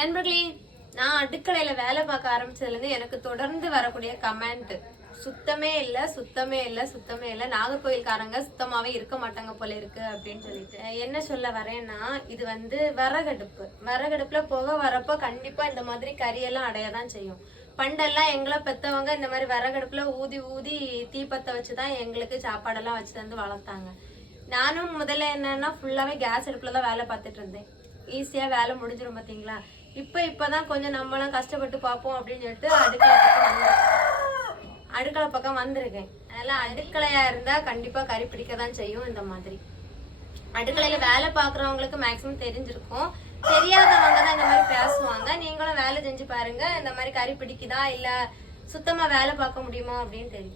நண்பர்களே, நான் அடுக்கலையில வேலை பார்க்க ஆரம்பிச்சதுல இருந்து எனக்கு தொடர்ந்து வரக்கூடிய கமெண்ட், சுத்தமே இல்ல சுத்தமே இல்ல சுத்தமே இல்ல, நாகர்கோயில்காரங்க சுத்தமாவே இருக்க மாட்டாங்க போல இருக்கு அப்படின்னு சொல்லிட்டு. என்ன சொல்ல வரேன்னா, இது விறகடுப்புல புகை வரப்ப கண்டிப்பா இந்த மாதிரி கரியெல்லாம் அடையதான் செய்யும். பண்டெல்லாம் எங்களை பெத்தவங்க இந்த மாதிரி விறகடுப்புல ஊதி ஊதி தீப்பத்த வச்சுதான் எங்களுக்கு சாப்பாடெல்லாம் வச்சு தந்து வளர்த்தாங்க. நானும் முதல்ல என்னன்னா ஃபுல்லாவே கேஸ் அடுப்புலதான் வேலை பார்த்துட்டு இருந்தேன். ஈஸியா வேலை முடிஞ்சிடும் பாத்தீங்களா. இப்பதான் கொஞ்சம் நம்மளும் கஷ்டப்பட்டு பார்ப்போம் அப்படின்னு சொல்லிட்டு அடுக்களை பக்கம் வந்திருக்கேன். அதனால அடுக்கலையா இருந்தா கண்டிப்பா கறி பிடிக்கதான் செய்யும். இந்த மாதிரி அடுக்கலையில வேலை பாக்குறவங்களுக்கு மேக்சிமம் தெரிஞ்சிருக்கும். தெரியாதவங்க தான் இந்த மாதிரி பேசுவாங்க. நீங்களும் வேலை செஞ்சு பாருங்க, இந்த மாதிரி கறி பிடிக்குதா இல்ல சுத்தமா வேலை பார்க்க முடியுமா அப்படின்னு தெரியும்.